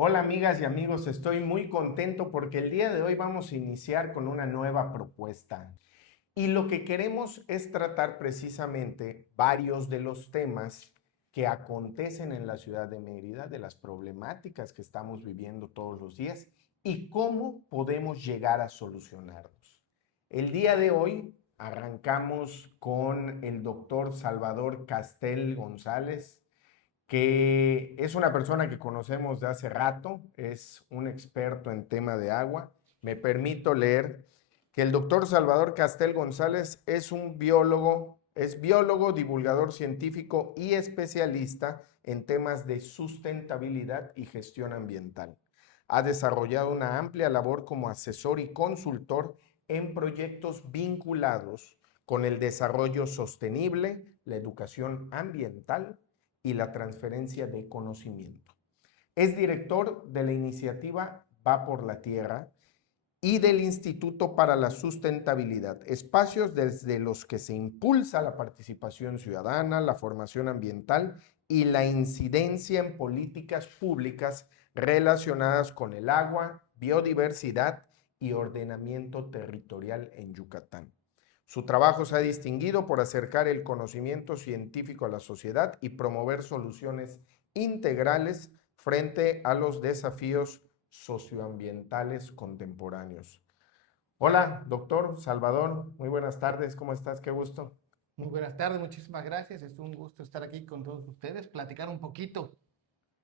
Hola amigas y amigos, estoy muy contento porque el día de hoy vamos a iniciar con una nueva propuesta. Y lo que queremos es tratar precisamente varios de los temas que acontecen en la ciudad de Mérida, de las problemáticas que estamos viviendo todos los días y cómo podemos llegar a solucionarlos. El día de hoy arrancamos con el doctor Salvador Castel González, que es una persona que conocemos de hace rato, es un experto en tema de agua. Me permito leer que el doctor Salvador Castel González es biólogo, divulgador científico y especialista en temas de sustentabilidad y gestión ambiental. Ha desarrollado una amplia labor como asesor y consultor en proyectos vinculados con el desarrollo sostenible, la educación ambiental y la transferencia de conocimiento. Es director de la iniciativa Va por la Tierra y del Instituto para la Sustentabilidad, espacios desde los que se impulsa la participación ciudadana, la formación ambiental y la incidencia en políticas públicas relacionadas con el agua, biodiversidad y ordenamiento territorial en Yucatán. Su trabajo se ha distinguido por acercar el conocimiento científico a la sociedad y promover soluciones integrales frente a los desafíos socioambientales contemporáneos. Hola, doctor Salvador, muy buenas tardes, ¿cómo estás? Qué gusto. Muy buenas tardes, muchísimas gracias. Es un gusto estar aquí con todos ustedes, platicar un poquito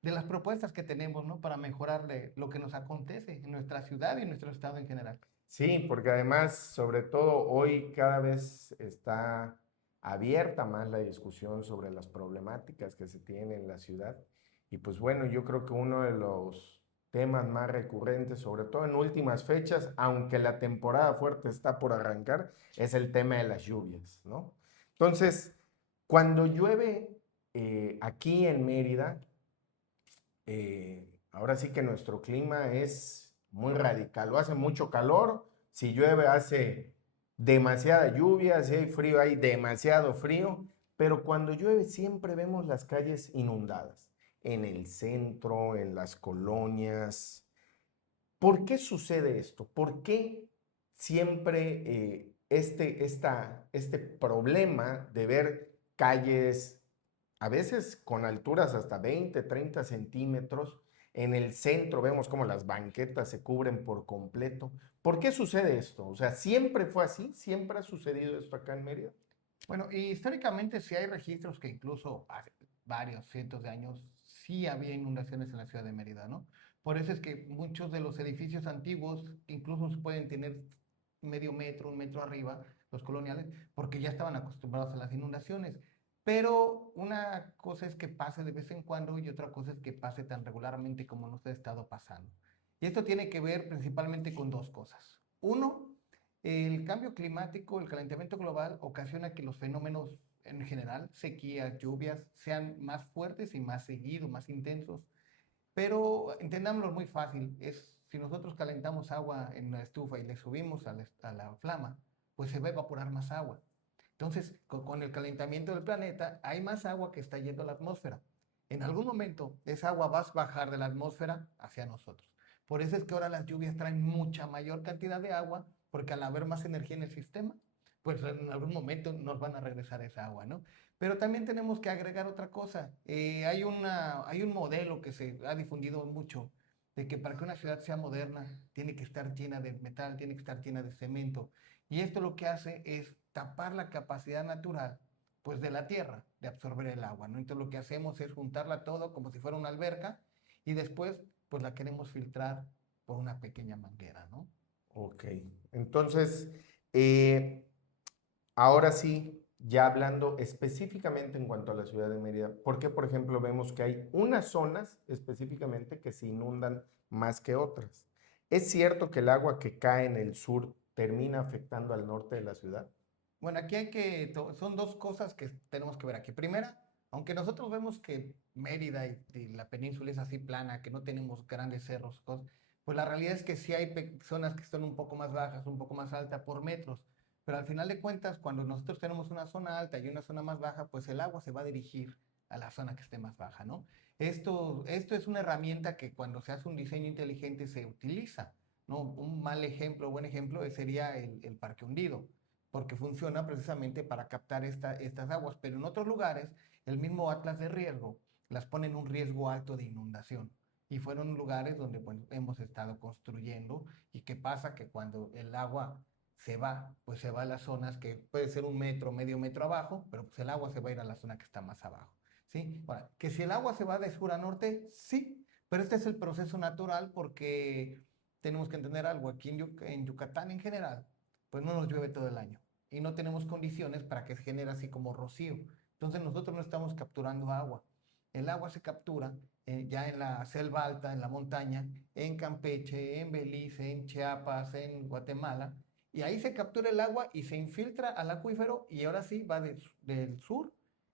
de las propuestas que tenemos, ¿no? Para mejorarle lo que nos acontece en nuestra ciudad y en nuestro estado en general. Sí, porque además, sobre todo hoy, cada vez está abierta más la discusión sobre las problemáticas que se tienen en la ciudad. Y pues bueno, yo creo que uno de los temas más recurrentes, sobre todo en últimas fechas, aunque la temporada fuerte está por arrancar, es el tema de las lluvias, ¿no? Entonces, cuando llueve aquí en Mérida, ahora sí que nuestro clima es muy radical. O hace mucho calor, si llueve hace demasiada lluvia, si hay frío hay demasiado frío, pero cuando llueve siempre vemos las calles inundadas, en el centro, en las colonias. ¿Por qué sucede esto? ¿Por qué siempre este problema de ver calles a veces con alturas hasta 20, 30 centímetros? En el centro vemos como las banquetas se cubren por completo. ¿Por qué sucede esto? O sea, ¿siempre fue así? ¿Siempre ha sucedido esto acá en Mérida? Bueno, y históricamente sí hay registros que incluso hace varios cientos de años sí había inundaciones en la ciudad de Mérida, ¿no? Por eso es que muchos de los edificios antiguos incluso pueden tener medio metro, un metro arriba, los coloniales, porque ya estaban acostumbrados a las inundaciones. Pero una cosa es que pase de vez en cuando y otra cosa es que pase tan regularmente como nos ha estado pasando. Y esto tiene que ver principalmente con dos cosas. Uno, el cambio climático, el calentamiento global, ocasiona que los fenómenos en general, sequías, lluvias, sean más fuertes y más seguidos, más intensos. Pero entendámoslo muy fácil, es si nosotros calentamos agua en la estufa y le subimos a la flama, pues se va a evaporar más agua. Entonces, con el calentamiento del planeta, hay más agua que está yendo a la atmósfera. En algún momento, esa agua va a bajar de la atmósfera hacia nosotros. Por eso es que ahora las lluvias traen mucha mayor cantidad de agua, porque al haber más energía en el sistema, pues en algún momento nos van a regresar esa agua, ¿no? Pero también tenemos que agregar otra cosa. Hay un modelo que se ha difundido mucho de que para que una ciudad sea moderna tiene que estar llena de metal, tiene que estar llena de cemento. Y esto lo que hace es tapar la capacidad natural pues de la tierra de absorber el agua, ¿no? Entonces lo que hacemos es juntarla todo como si fuera una alberca y después pues la queremos filtrar por una pequeña manguera, ¿no? Ok, entonces, eh, ahora sí, ya hablando específicamente en cuanto a la ciudad de Mérida, ¿por qué, por ejemplo, vemos que hay unas zonas específicamente que se inundan más que otras? ¿Es cierto que el agua que cae en el sur termina afectando al norte de la ciudad? Bueno, aquí son dos cosas que tenemos que ver aquí. Primera, aunque nosotros vemos que Mérida y la península es así plana, que no tenemos grandes cerros, pues la realidad es que sí hay zonas que están un poco más bajas, un poco más altas por metros. Pero al final de cuentas, cuando nosotros tenemos una zona alta y una zona más baja, pues el agua se va a dirigir a la zona que esté más baja, ¿no? Esto es una herramienta que cuando se hace un diseño inteligente se utiliza, ¿no? Un mal ejemplo, buen ejemplo sería el parque hundido, porque funciona precisamente para captar estas aguas, pero en otros lugares el mismo atlas de riesgo las pone en un riesgo alto de inundación. Y fueron lugares donde bueno, hemos estado construyendo. ¿Y qué pasa? Que cuando el agua se va, pues se va a las zonas que puede ser un metro, medio metro abajo, pero pues el agua se va a ir a la zona que está más abajo. ¿Sí? Ahora, que si el agua se va de sur a norte, sí, pero este es el proceso natural porque tenemos que entender algo. Aquí en Yucatán en general, pues no nos llueve todo el año y no tenemos condiciones para que se genere así como rocío. Entonces nosotros no estamos capturando agua. El agua se captura ya en la selva alta, en la montaña, en Campeche, en Belice, en Chiapas, en Guatemala, y ahí se captura el agua y se infiltra al acuífero y ahora sí va del sur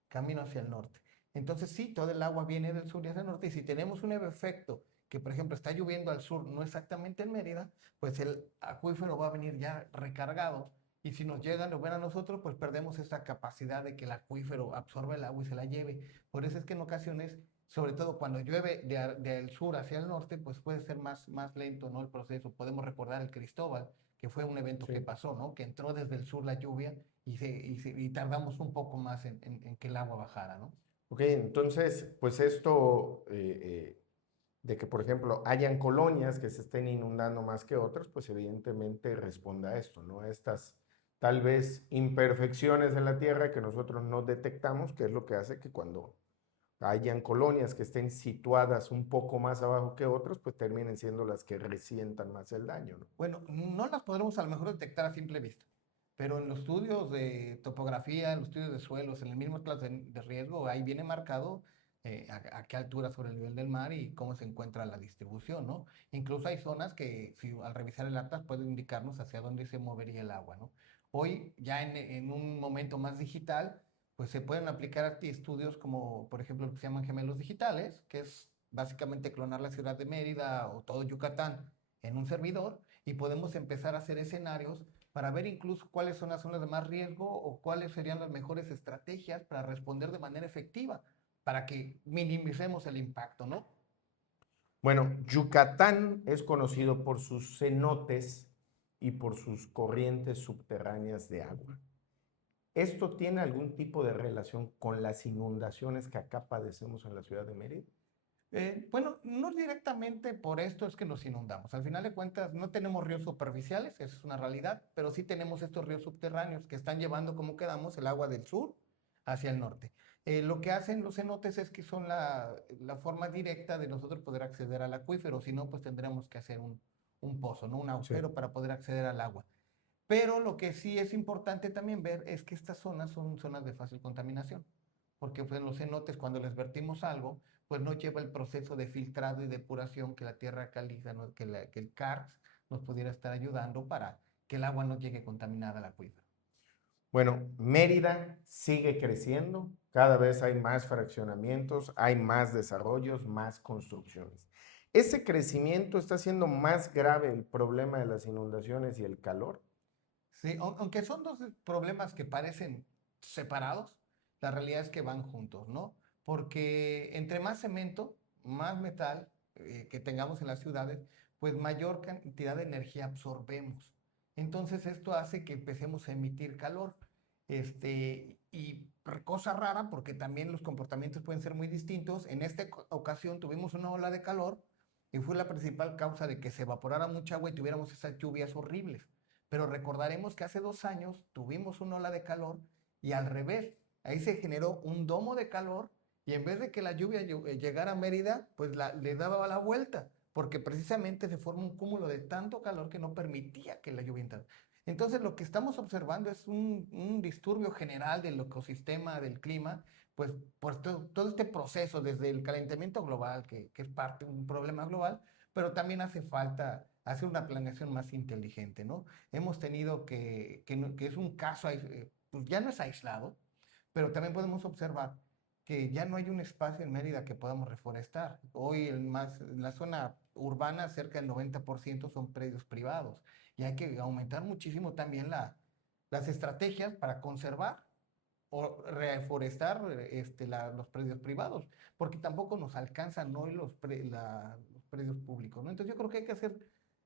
camino hacia el norte. Entonces sí, todo el agua viene del sur y hacia el norte y si tenemos un efecto que por ejemplo está lloviendo al sur, no exactamente en Mérida, pues el acuífero va a venir ya recargado y si nos llega a llover a nosotros, pues perdemos esta capacidad de que el acuífero absorba el agua y se la lleve. Por eso es que en ocasiones, sobre todo cuando llueve del sur hacia el norte, pues puede ser más lento, ¿no? El proceso. Podemos recordar el Cristóbal, que fue un evento que Sí. pasó, ¿no? Que entró desde el sur la lluvia y tardamos un poco más en que el agua bajara, ¿no? Ok, entonces, pues esto de que, por ejemplo, hayan colonias que se estén inundando más que otras, pues evidentemente responde a esto, ¿no? A estas tal vez imperfecciones en la tierra que nosotros no detectamos, que es lo que hace que cuando hayan colonias que estén situadas un poco más abajo que otras, pues terminen siendo las que resientan más el daño, ¿no? Bueno, no las podremos a lo mejor detectar a simple vista, pero en los estudios de topografía, en los estudios de suelos, en el mismo clase de riesgo, ahí viene marcado a qué altura sobre el nivel del mar y cómo se encuentra la distribución, ¿no? Incluso hay zonas que si, al revisar el atlas puede indicarnos hacia dónde se movería el agua, ¿no? Hoy, ya en un momento más digital, pues se pueden aplicar aquí estudios como, por ejemplo, lo que se llaman gemelos digitales, que es básicamente clonar la ciudad de Mérida o todo Yucatán en un servidor y podemos empezar a hacer escenarios para ver incluso cuáles son las zonas de más riesgo o cuáles serían las mejores estrategias para responder de manera efectiva, para que minimicemos el impacto, ¿no? Bueno, Yucatán es conocido por sus cenotes y por sus corrientes subterráneas de agua. ¿Esto tiene algún tipo de relación con las inundaciones que acá padecemos en la ciudad de Mérida? Bueno, no directamente por esto es que nos inundamos. Al final de cuentas, no tenemos ríos superficiales, eso es una realidad, pero sí tenemos estos ríos subterráneos que están llevando, como quedamos, el agua del sur hacia el norte. Lo que hacen los cenotes es que son la forma directa de nosotros poder acceder al acuífero, si no, pues tendríamos que hacer un pozo, ¿no? Un Sí. agujero para poder acceder al agua. Pero lo que sí es importante también ver es que estas zonas son zonas de fácil contaminación, porque pues, en los cenotes cuando les vertimos algo, pues no lleva el proceso de filtrado y depuración que la tierra caliza, ¿no? Que el CARS nos pudiera estar ayudando para que el agua no llegue contaminada al acuífero. Bueno, Mérida sigue creciendo, cada vez hay más fraccionamientos, hay más desarrollos, más construcciones. Ese crecimiento está haciendo más grave el problema de las inundaciones y el calor. Sí, aunque son dos problemas que parecen separados, la realidad es que van juntos, ¿no? Porque entre más cemento, más metal que tengamos en las ciudades, pues mayor cantidad de energía absorbemos. Entonces esto hace que empecemos a emitir calor. Cosa rara, porque también los comportamientos pueden ser muy distintos. En esta ocasión tuvimos una ola de calor y fue la principal causa de que se evaporara mucha agua y tuviéramos esas lluvias horribles. Pero recordaremos que hace 2 años tuvimos una ola de calor y al revés, ahí se generó un domo de calor y en vez de que la lluvia llegara a Mérida, pues le daba la vuelta, porque precisamente se forma un cúmulo de tanto calor que no permitía que la lluvia entrara. Entonces lo que estamos observando es un disturbio general del ecosistema, del clima, pues por todo este proceso, desde el calentamiento global, que es parte de un problema global, pero también hace falta hacer una planeación más inteligente, ¿no? Hemos tenido que es un caso, pues ya no es aislado, pero también podemos observar que ya no hay un espacio en Mérida que podamos reforestar. Hoy en la zona urbana cerca del 90% son predios privados y hay que aumentar muchísimo también las estrategias para conservar. o reforestar los predios privados, porque tampoco nos alcanzan hoy los predios públicos, ¿no? Entonces yo creo que hay que hacer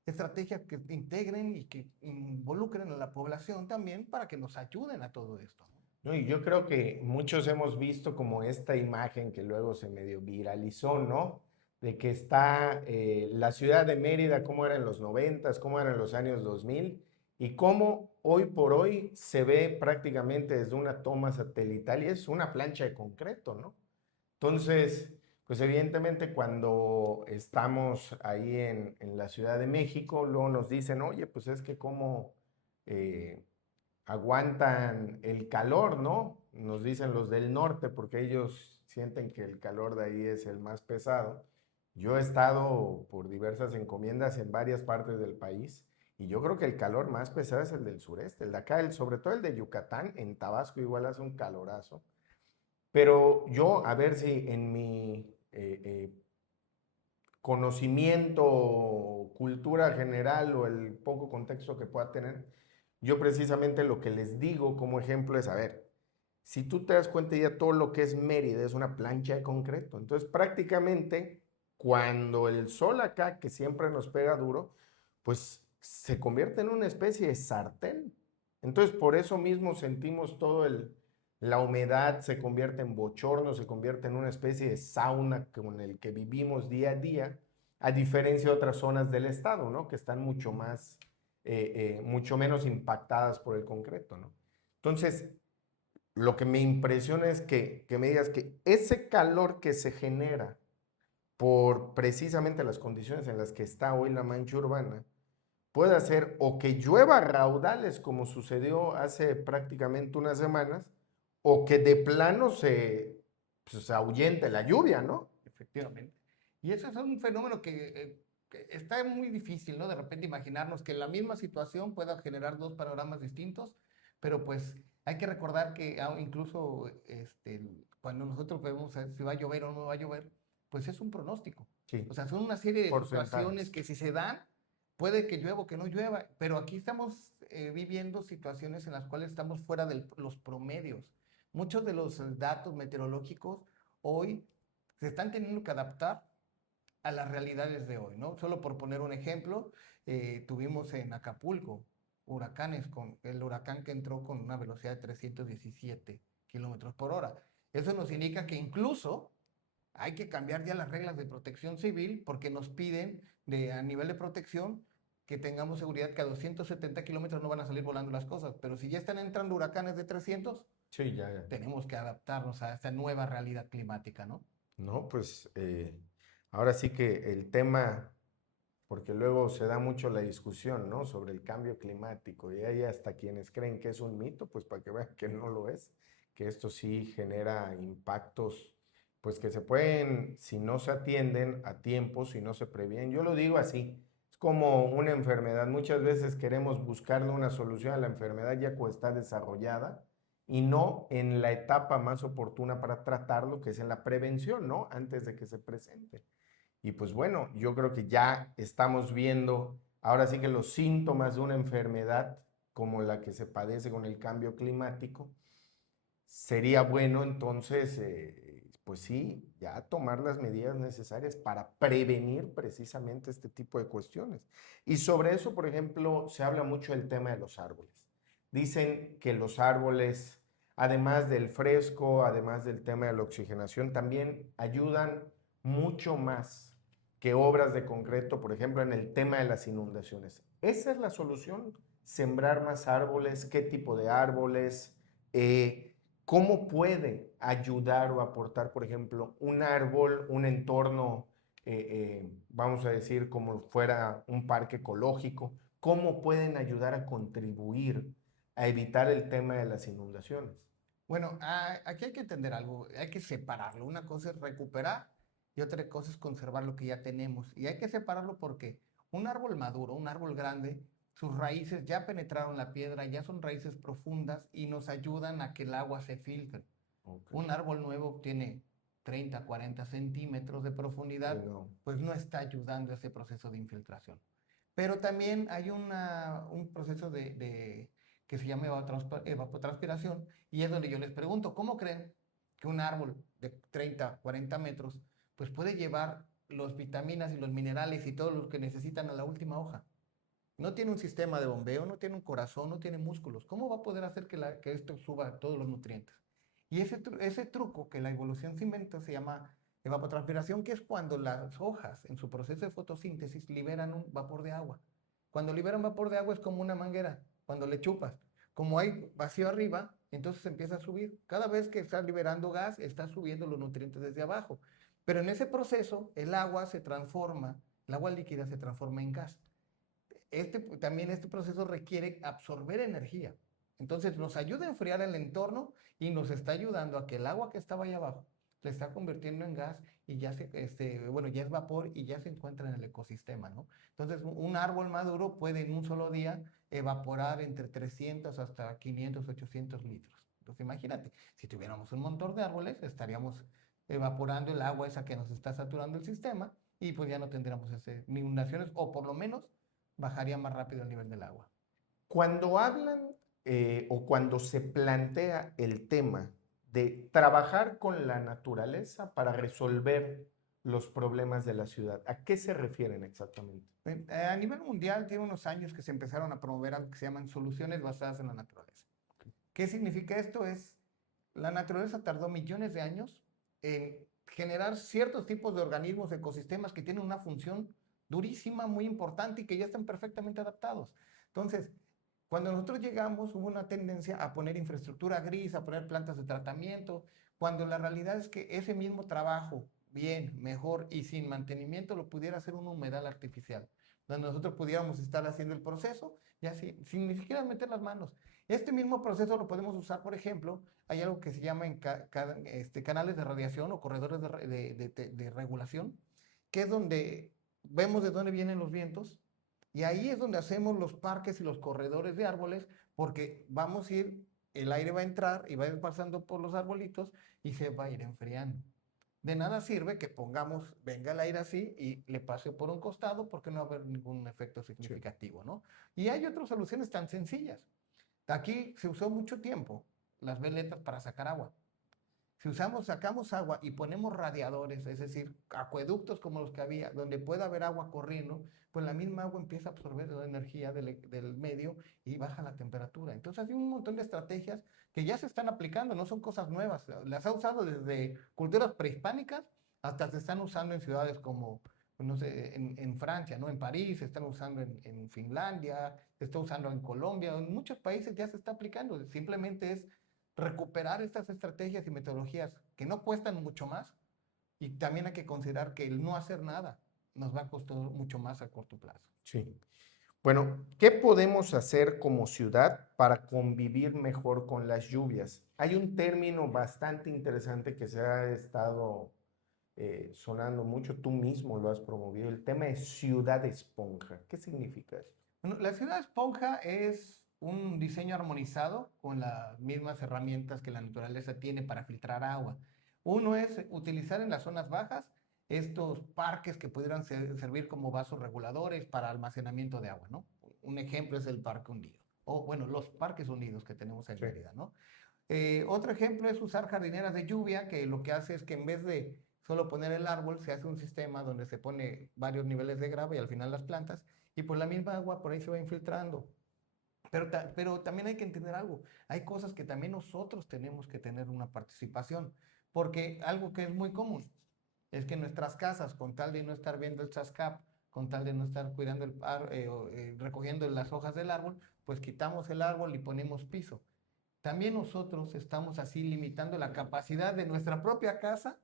estrategias que integren y que involucren a la población también para que nos ayuden a todo esto, ¿no? No, y yo creo que muchos hemos visto como esta imagen que luego se medio viralizó, ¿no? De que está la ciudad de Mérida, cómo era en los noventas, cómo era en los años 2000, y cómo hoy por hoy se ve prácticamente desde una toma satelital y es una plancha de concreto, ¿no? Entonces, pues evidentemente cuando estamos ahí en la Ciudad de México, luego nos dicen, oye, pues es que cómo aguantan el calor, ¿no? Nos dicen los del norte, porque ellos sienten que el calor de ahí es el más pesado. Yo he estado por diversas encomiendas en varias partes del país y yo creo que el calor más pesado es el del sureste, el de acá, sobre todo el de Yucatán, en Tabasco igual hace un calorazo. Pero yo, a ver si en mi conocimiento, cultura general o el poco contexto que pueda tener, yo precisamente lo que les digo como ejemplo es, a ver, si tú te das cuenta ya todo lo que es Mérida es una plancha de concreto, entonces prácticamente cuando el sol acá, que siempre nos pega duro, pues se convierte en una especie de sartén. Entonces por eso mismo sentimos todo la humedad, se convierte en bochorno, se convierte en una especie de sauna con el que vivimos día a día, a diferencia de otras zonas del estado, ¿no? Que están mucho menos impactadas por el concreto, ¿no? Entonces, lo que me impresiona es que me digas que ese calor que se genera por precisamente las condiciones en las que está hoy la mancha urbana, puede hacer o que llueva raudales como sucedió hace prácticamente unas semanas, o que de plano pues, se ahuyente la lluvia, ¿no? Efectivamente. Y eso es un fenómeno que está muy difícil, ¿no? De repente imaginarnos que la misma situación pueda generar dos panoramas distintos, pero pues hay que recordar que incluso cuando nosotros vemos si va a llover o no va a llover, pues es un pronóstico. Sí, O sea, son una serie de situaciones porcentajes. que si se dan, puede que llueva o que no llueva, pero aquí estamos viviendo situaciones en las cuales estamos fuera de los promedios. Muchos de los datos meteorológicos hoy se están teniendo que adaptar a las realidades de hoy, ¿no? Solo por poner un ejemplo, tuvimos en Acapulco huracanes, con el huracán que entró con una velocidad de 317 kilómetros por hora. Eso nos indica que incluso hay que cambiar ya las reglas de protección civil porque nos piden a nivel de protección que tengamos seguridad que a 270 kilómetros no van a salir volando las cosas, pero si ya están entrando huracanes de 300, Sí, ya, ya. tenemos que adaptarnos a esta nueva realidad climática, ¿no? No, pues ahora sí que el tema, porque luego se da mucho la discusión, ¿no? Sobre el cambio climático y hay hasta quienes creen que es un mito, pues para que vean que no lo es, que esto sí genera impactos, pues que se pueden, si no se atienden a tiempo, si no se previenen. Yo lo digo así, es como una enfermedad. Muchas veces queremos buscarle una solución a la enfermedad ya cuando está desarrollada y no en la etapa más oportuna para tratarlo, que es en la prevención, ¿no? Antes de que se presente. Y pues bueno, yo creo que ya estamos viendo ahora sí que los síntomas de una enfermedad como la que se padece con el cambio climático. Sería bueno entonces, pues sí, ya tomar las medidas necesarias para prevenir precisamente este tipo de cuestiones. Y sobre eso, por ejemplo, se habla mucho del tema de los árboles. Dicen que los árboles, además del fresco, además del tema de la oxigenación, también ayudan mucho más que obras de concreto, por ejemplo, en el tema de las inundaciones. ¿Esa es la solución? ¿Sembrar más árboles? ¿Qué tipo de árboles? ¿Cómo puede ayudar o aportar, por ejemplo, un árbol, un entorno, vamos a decir, como fuera un parque ecológico? ¿Cómo pueden ayudar a contribuir a evitar el tema de las inundaciones? Bueno, aquí hay que entender algo, hay que separarlo. Una cosa es recuperar y otra cosa es conservar lo que ya tenemos. Y hay que separarlo porque un árbol maduro, un árbol grande, sus raíces ya penetraron la piedra, ya son raíces profundas y nos ayudan a que el agua se filtre. Okay. Un árbol nuevo tiene 30, 40 centímetros de Sí, profundidad, no. pues no está ayudando a ese proceso de infiltración. Pero también hay un proceso que se llama evapotranspiración, y es donde yo les pregunto, ¿cómo creen que un árbol de 30, 40 metros, pues puede llevar los vitaminas y los minerales y todo lo que necesitan a la última hoja? No tiene un sistema de bombeo, no tiene un corazón, no tiene músculos. ¿Cómo va a poder hacer que esto suba todos los nutrientes? Y ese truco que la evolución se inventa se llama evapotranspiración, que es cuando las hojas en su proceso de fotosíntesis liberan un vapor de agua. Cuando liberan vapor de agua es como una manguera, cuando le chupas. Como hay vacío arriba, entonces empieza a subir. Cada vez que está liberando gas, está subiendo los nutrientes desde abajo. Pero en ese proceso, el agua se transforma, el agua líquida se transforma en gas. También este proceso requiere absorber energía. Entonces nos ayuda a enfriar el entorno y nos está ayudando a que el agua que estaba ahí abajo se está convirtiendo en gas y ya ya es vapor y ya se encuentra en el ecosistema, ¿no? Entonces un árbol maduro puede en un solo día evaporar entre 300 hasta 500, 800 litros. Entonces imagínate, si tuviéramos un montón de árboles, estaríamos evaporando el agua esa que nos está saturando el sistema y pues ya no tendríamos ni inundaciones o por lo menos bajaría más rápido el nivel del agua. Cuando hablan o cuando se plantea el tema de trabajar con la naturaleza para resolver los problemas de la ciudad, ¿a qué se refieren exactamente? A nivel mundial tiene unos años que se empezaron a promover algo que se llaman soluciones basadas en la naturaleza. ¿Qué significa esto? La naturaleza tardó millones de años en generar ciertos tipos de organismos, ecosistemas que tienen una función durísima, muy importante y que ya están perfectamente adaptados. Entonces, cuando nosotros llegamos, hubo una tendencia a poner infraestructura gris, a poner plantas de tratamiento, cuando la realidad es que ese mismo trabajo, bien, mejor y sin mantenimiento, lo pudiera hacer un humedal artificial, donde nosotros pudiéramos estar haciendo el proceso y así, sin ni siquiera meter las manos. Este mismo proceso lo podemos usar, por ejemplo, hay algo que se llama canales de radiación o corredores de regulación, que es donde vemos de dónde vienen los vientos, y ahí es donde hacemos los parques y los corredores de árboles, porque vamos a ir, el aire va a entrar y va a ir pasando por los arbolitos y se va a ir enfriando. De nada sirve que venga el aire así y le pase por un costado porque no va a haber ningún efecto significativo, ¿no? Y hay otras soluciones tan sencillas. Aquí se usó mucho tiempo las veletas para sacar agua. Si sacamos agua y ponemos radiadores, es decir, acueductos como los que había, donde pueda haber agua corriendo, pues la misma agua empieza a absorber la energía del medio y baja la temperatura. Entonces hay un montón de estrategias que ya se están aplicando, no son cosas nuevas. Las ha usado desde culturas prehispánicas hasta se están usando en ciudades como, no sé, en Francia, ¿no? En París, se están usando en Finlandia, se está usando en Colombia, en muchos países ya se está aplicando. Simplemente es recuperar estas estrategias y metodologías que no cuestan mucho más, y también hay que considerar que el no hacer nada nos va a costar mucho más a corto plazo. Sí. Bueno, ¿qué podemos hacer como ciudad para convivir mejor con las lluvias? Hay un término bastante interesante que se ha estado sonando mucho, tú mismo lo has promovido, el tema de ciudad esponja. ¿Qué significa esto? Bueno, la ciudad esponja es un diseño armonizado con las mismas herramientas que la naturaleza tiene para filtrar agua. Uno es utilizar en las zonas bajas estos parques que pudieran servir como vasos reguladores para almacenamiento de agua, ¿no? Un ejemplo es el Parque Hundido, o bueno, los parques hundidos que tenemos en Mérida, ¿no? Otro ejemplo es usar jardineras de lluvia, que lo que hace es que en vez de solo poner el árbol, se hace un sistema donde se pone varios niveles de grava y al final las plantas, y por la misma agua por ahí se va infiltrando. Pero también hay que entender algo. Hay cosas que también nosotros tenemos que tener una participación, porque algo que es muy común es que en nuestras casas, con tal de no estar viendo el chascap, con tal de no estar cuidando recogiendo las hojas del árbol, pues quitamos el árbol y ponemos piso. También nosotros estamos así limitando la capacidad de nuestra propia casa,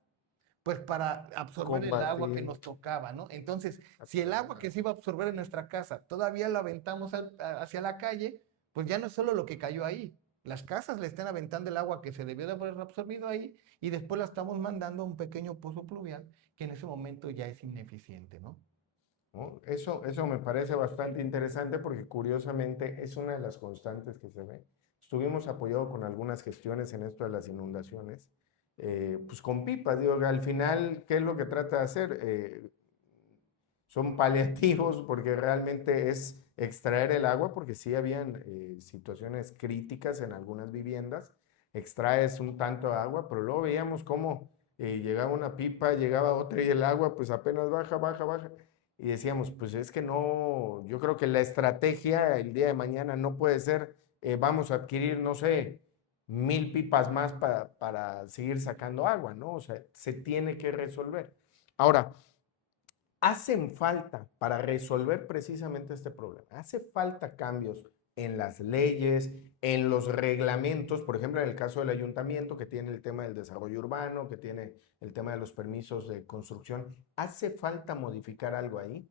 pues para absorber el agua que nos tocaba, ¿no? Entonces, si el agua que se iba a absorber en nuestra casa todavía la aventamos hacia la calle, pues ya no es solo lo que cayó ahí. Las casas le están aventando el agua que se debió de haber absorbido ahí y después la estamos mandando a un pequeño pozo pluvial que en ese momento ya es ineficiente, ¿no? ¿No? Eso me parece bastante interesante porque curiosamente es una de las constantes que se ve. Estuvimos apoyados con algunas gestiones en esto de las inundaciones, pues con pipas, digo, al final, ¿qué es lo que trata de hacer? Son paliativos porque realmente es extraer el agua porque sí habían situaciones críticas en algunas viviendas. Extraes un tanto de agua, pero luego veíamos cómo llegaba una pipa, llegaba otra y el agua pues apenas baja, baja, baja. Y decíamos, pues es que no, yo creo que la estrategia el día de mañana no puede ser, vamos a adquirir, no sé, 1000 pipas más para seguir sacando agua, ¿no? O sea, se tiene que resolver. Ahora, hacen falta para resolver precisamente este problema. Hace falta cambios en las leyes, en los reglamentos, por ejemplo, en el caso del ayuntamiento que tiene el tema del desarrollo urbano, que tiene el tema de los permisos de construcción. ¿Hace falta modificar algo ahí?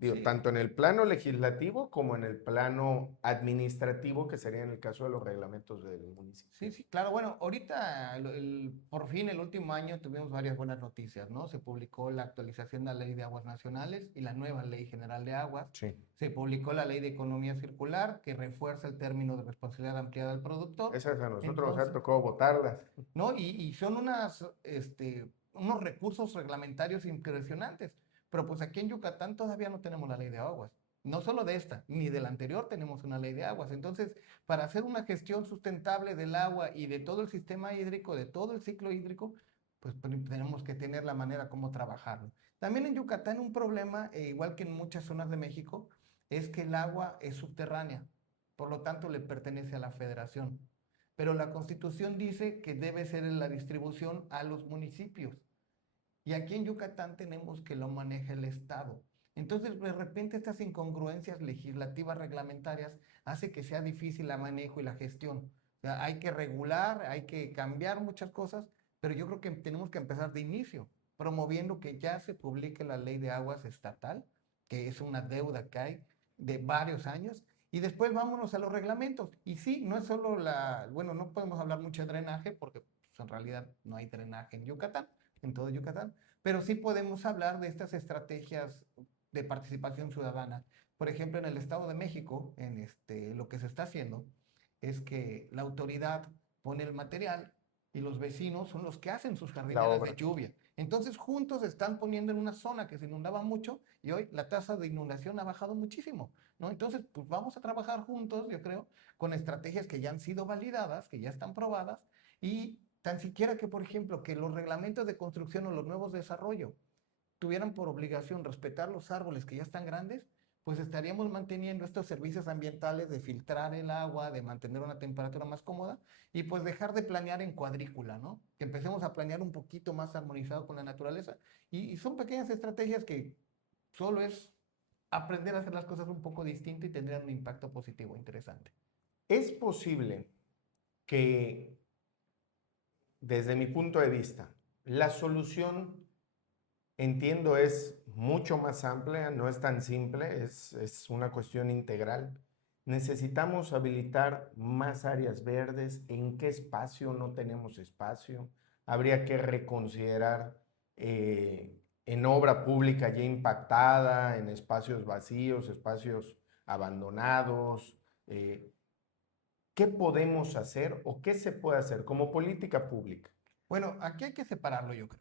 Digo, Sí, tanto en el plano legislativo como en el plano administrativo, que sería en el caso de los reglamentos del sí, municipio. sí, claro. Bueno, ahorita, por fin, el último año tuvimos varias buenas noticias, ¿no? Se publicó la actualización de la Ley de Aguas Nacionales y la nueva Ley General de Aguas. Sí. Se publicó la Ley de Economía Circular, que refuerza el término de responsabilidad ampliada del productor. Esas a nosotros nos ha Entonces, tocado votarlas. ¿no? Y son unos recursos reglamentarios impresionantes. Pero pues aquí en Yucatán todavía no tenemos la ley de aguas. No solo de esta, ni de la anterior tenemos una ley de aguas. Entonces, para hacer una gestión sustentable del agua y de todo el sistema hídrico, de todo el ciclo hídrico, pues tenemos que tener la manera como trabajarlo. También en Yucatán un problema, igual que en muchas zonas de México, es que el agua es subterránea. Por lo tanto, le pertenece a la federación, pero la Constitución dice que debe ser en la distribución a los municipios. Y aquí en Yucatán tenemos que lo maneja el Estado. Entonces, de repente, estas incongruencias legislativas reglamentarias hace que sea difícil el manejo y la gestión. O sea, hay que regular, hay que cambiar muchas cosas, pero yo creo que tenemos que empezar de inicio, promoviendo que ya se publique la ley de aguas estatal, que es una deuda que hay de varios años, y después vámonos a los reglamentos. Y sí, no es solo bueno, no podemos hablar mucho de drenaje porque pues, en realidad no hay drenaje en Yucatán, en todo Yucatán, pero sí podemos hablar de estas estrategias de participación ciudadana. Por ejemplo, en el Estado de México, lo que se está haciendo es que la autoridad pone el material y los vecinos son los que hacen sus La jardineras de obra. lluvia. Entonces, juntos se están poniendo en una zona que se inundaba mucho y hoy la tasa de inundación ha bajado muchísimo, ¿no? Entonces, pues vamos a trabajar juntos, yo creo, con estrategias que ya han sido validadas, que ya están probadas y tan siquiera que, por ejemplo, que los reglamentos de construcción o los nuevos desarrollos tuvieran por obligación respetar los árboles que ya están grandes, pues estaríamos manteniendo estos servicios ambientales de filtrar el agua, de mantener una temperatura más cómoda y pues dejar de planear en cuadrícula, ¿no? Que empecemos a planear un poquito más armonizado con la naturaleza. Y son pequeñas estrategias que solo es aprender a hacer las cosas un poco distinto y tendrían un impacto positivo interesante. Es posible que, desde mi punto de vista, la solución, entiendo, es mucho más amplia, no es tan simple, es una cuestión integral. Necesitamos habilitar más áreas verdes. ¿En qué espacio no tenemos espacio? Habría que reconsiderar en obra pública ya impactada, en espacios vacíos, espacios abandonados. eh, ¿Qué podemos hacer o qué se puede hacer como política pública? Bueno, aquí hay que separarlo, yo creo.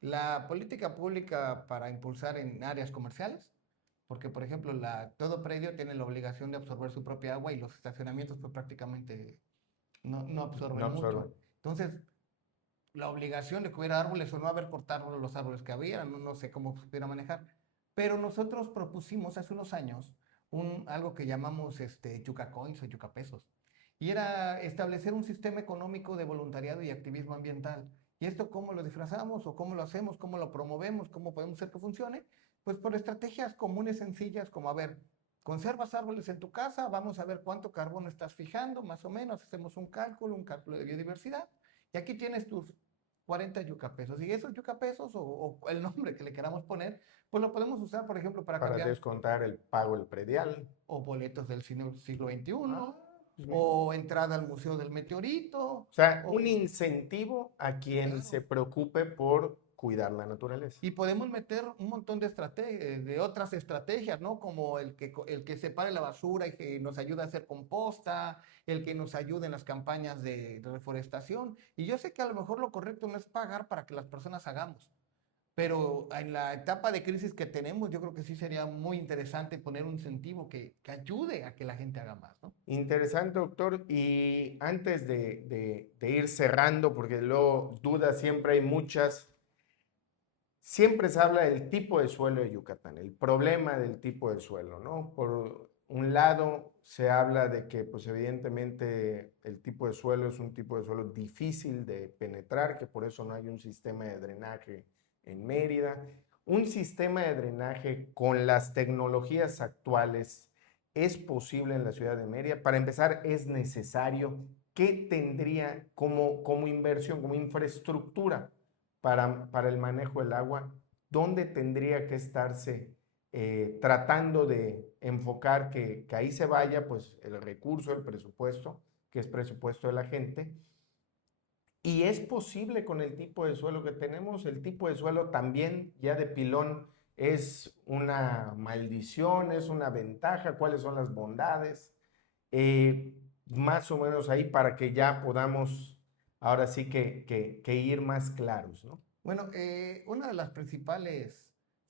La política pública para impulsar en áreas comerciales, porque por ejemplo todo predio tiene la obligación de absorber su propia agua y los estacionamientos pues prácticamente no No absorben mucho. absorben. Entonces, la obligación de que hubiera árboles o no haber cortado los árboles que había, no sé cómo se pudiera manejar. Pero nosotros propusimos hace unos años algo que llamamos Yuca Coins o Yuca Pesos. Y era establecer un sistema económico de voluntariado y activismo ambiental. ¿Y esto cómo lo disfrazamos o cómo lo hacemos, cómo lo promovemos, cómo podemos hacer que funcione? Pues por estrategias comunes sencillas como, a ver, conservas árboles en tu casa, vamos a ver cuánto carbono estás fijando, más o menos, hacemos un cálculo de biodiversidad, y aquí tienes tus 40 yucapesos. Y esos yucapesos o el nombre que le queramos poner, pues lo podemos usar, por ejemplo, para Para cambiar descontar el pago del predial. o boletos del siglo Ah, XXI, pues mira. o entrada al Museo del Meteorito, O sea, un o, incentivo a quien se claro. preocupe por cuidar la naturaleza. Y podemos meter un montón de otras estrategias, ¿no? Como el que separe la basura y que nos ayude a hacer composta, el que nos ayude en las campañas de reforestación. Y yo sé que a lo mejor lo correcto no es pagar para que las personas hagamos, pero en la etapa de crisis que tenemos, yo creo que sí sería muy interesante poner un incentivo que ayude a que la gente haga más, ¿no? Interesante, doctor. Y antes de ir cerrando, porque luego dudas siempre hay muchas, siempre se habla del tipo de suelo de Yucatán, el problema del tipo de suelo, ¿no? Por un lado, se habla de que, pues evidentemente, el tipo de suelo es un tipo de suelo difícil de penetrar, que por eso no hay un sistema de drenaje en Mérida. Un sistema de drenaje con las tecnologías actuales es posible en la ciudad de Mérida. Para empezar, es necesario. ¿Qué tendría como inversión, como infraestructura para el manejo del agua? ¿Dónde tendría que estarse tratando de enfocar que ahí se vaya pues el recurso, el presupuesto, que es presupuesto de la gente? Y es posible con el tipo de suelo que tenemos. El tipo de suelo también ya de pilón es una maldición, es una ventaja. ¿Cuáles son las bondades? Más o menos ahí para que ya podamos ahora sí que ir más claros, ¿no? Bueno, una de las principales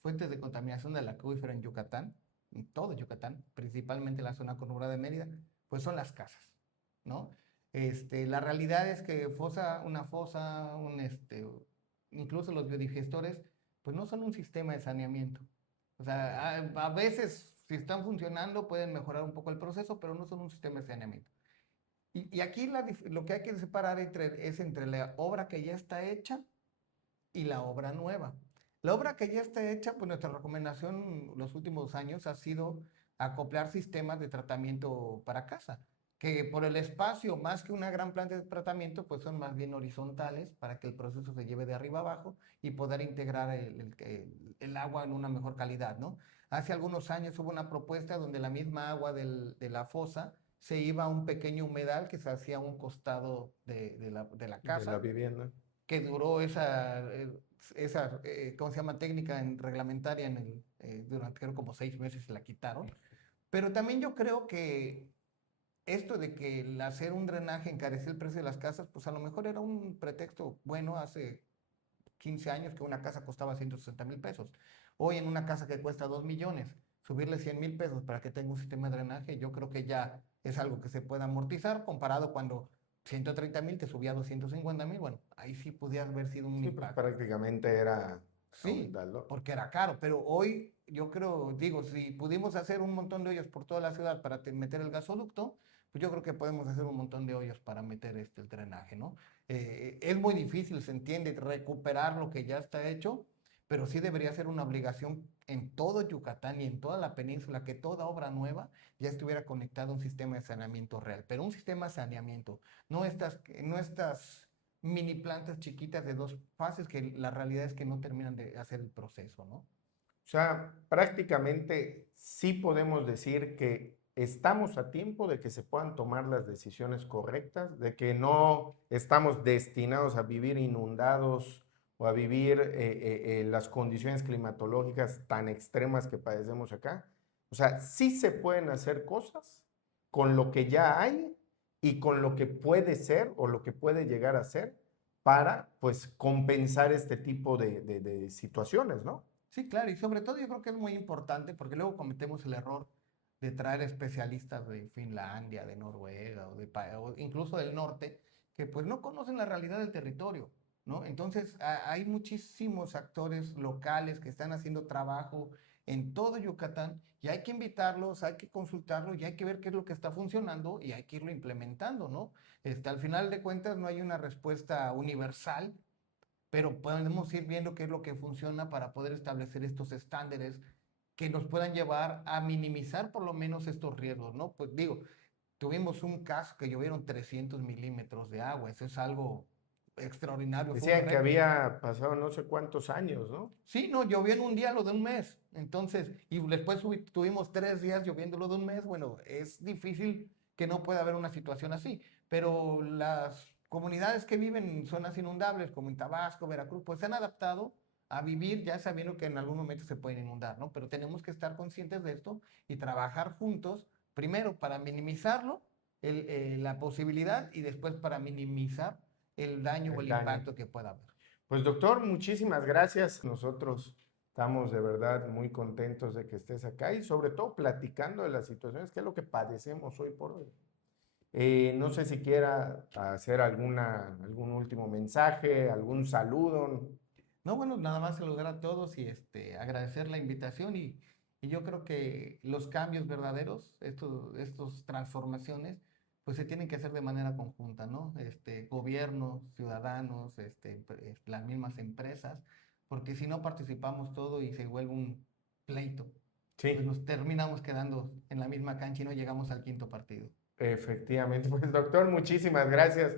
fuentes de contaminación del acuífero en Yucatán, en todo Yucatán, principalmente en la zona conurbada de Mérida, pues son las casas, ¿no? La realidad es que una fosa, incluso los biodigestores, pues no son un sistema de saneamiento. O sea, a veces, si están funcionando, pueden mejorar un poco el proceso, pero no son un sistema de saneamiento. Y aquí lo que hay que separar es entre la obra que ya está hecha y la obra nueva. La obra que ya está hecha, pues nuestra recomendación los últimos años ha sido acoplar sistemas de tratamiento para casa, que por el espacio, más que una gran planta de tratamiento, pues son más bien horizontales para que el proceso se lleve de arriba abajo y poder integrar el agua en una mejor calidad, ¿no? Hace algunos años hubo una propuesta donde la misma agua de la fosa se iba a un pequeño humedal que se hacía a un costado de la De la casa, vivienda. que duró esa ¿cómo se llama? Técnica reglamentaria durante creo como 6 meses se la quitaron. Pero también yo creo que esto de que el hacer un drenaje encareció el precio de las casas, pues a lo mejor era un pretexto bueno hace 15 años que una casa costaba 160,000 pesos. Hoy en una casa que cuesta 2 millones, subirle 100,000 pesos para que tenga un sistema de drenaje, yo creo que ya es algo que se puede amortizar comparado cuando 130,000 te subía a 250,000. Bueno, ahí sí podía haber sido un Sí, pues impacto. prácticamente era Sí, aumentarlo. porque era caro, pero hoy yo creo, digo, si pudimos hacer un montón de hoyos por toda la ciudad para meter el gasoducto, pues yo creo que podemos hacer un montón de hoyos para meter el drenaje, ¿no? Es muy difícil, se entiende, recuperar lo que ya está hecho, pero sí debería ser una obligación en todo Yucatán y en toda la península que toda obra nueva ya estuviera conectada a un sistema de saneamiento real, pero un sistema de saneamiento, no estas mini plantas chiquitas de 2 fases que la realidad es que no terminan de hacer el proceso, ¿no? O sea, prácticamente sí podemos decir que estamos a tiempo de que se puedan tomar las decisiones correctas, de que no estamos destinados a vivir inundados o a vivir las condiciones climatológicas tan extremas que padecemos acá. O sea, sí se pueden hacer cosas con lo que ya hay y con lo que puede ser o lo que puede llegar a ser para, pues, compensar este tipo de situaciones, ¿no? Sí, claro, y sobre todo yo creo que es muy importante porque luego cometemos el error de traer especialistas de Finlandia, de Noruega o incluso del norte, que pues no conocen la realidad del territorio, ¿no? Entonces hay muchísimos actores locales que están haciendo trabajo en todo Yucatán y hay que invitarlos, hay que consultarlos y hay que ver qué es lo que está funcionando y hay que irlo implementando, ¿no? Al final de cuentas no hay una respuesta universal, pero podemos ir viendo qué es lo que funciona para poder establecer estos estándares que nos puedan llevar a minimizar por lo menos estos riesgos, ¿no? Pues digo, tuvimos un caso que llovieron 300 milímetros de agua, eso es algo extraordinario, fue un Decían que récord. había pasado no sé cuántos años, ¿no? Sí, no, llovió en un día lo de un mes, entonces, y después tuvimos 3 días lloviendo lo de un mes, bueno, es difícil que no pueda haber una situación así, pero las comunidades que viven en zonas inundables, como en Tabasco, Veracruz, pues se han adaptado a vivir ya sabiendo que en algún momento se pueden inundar, ¿no? Pero tenemos que estar conscientes de esto y trabajar juntos, primero para minimizarlo, la posibilidad, y después para minimizar el daño o El el daño. impacto que pueda haber. Pues doctor, muchísimas gracias. Nosotros estamos de verdad muy contentos de que estés acá y sobre todo platicando de las situaciones, que es lo que padecemos hoy por hoy. No sé si quiera hacer algún último mensaje, algún saludo. No, bueno, nada más saludar a todos y agradecer la invitación y yo creo que los cambios verdaderos, estos transformaciones, pues se tienen que hacer de manera conjunta, ¿no? Gobiernos, ciudadanos, las mismas empresas, porque si no participamos todo y se vuelve un pleito, pues Sí, nos terminamos quedando en la misma cancha y no llegamos al quinto partido. efectivamente. Pues doctor, muchísimas gracias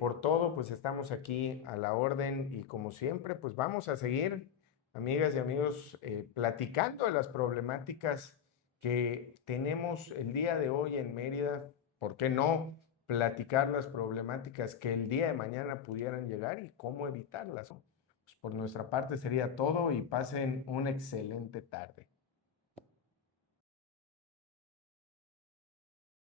por todo. Pues estamos aquí a la orden y como siempre, pues vamos a seguir, amigas y amigos, platicando de las problemáticas que tenemos el día de hoy en Mérida. ¿Por qué no platicar las problemáticas que el día de mañana pudieran llegar y cómo evitarlas? Pues por nuestra parte sería todo y pasen una excelente tarde.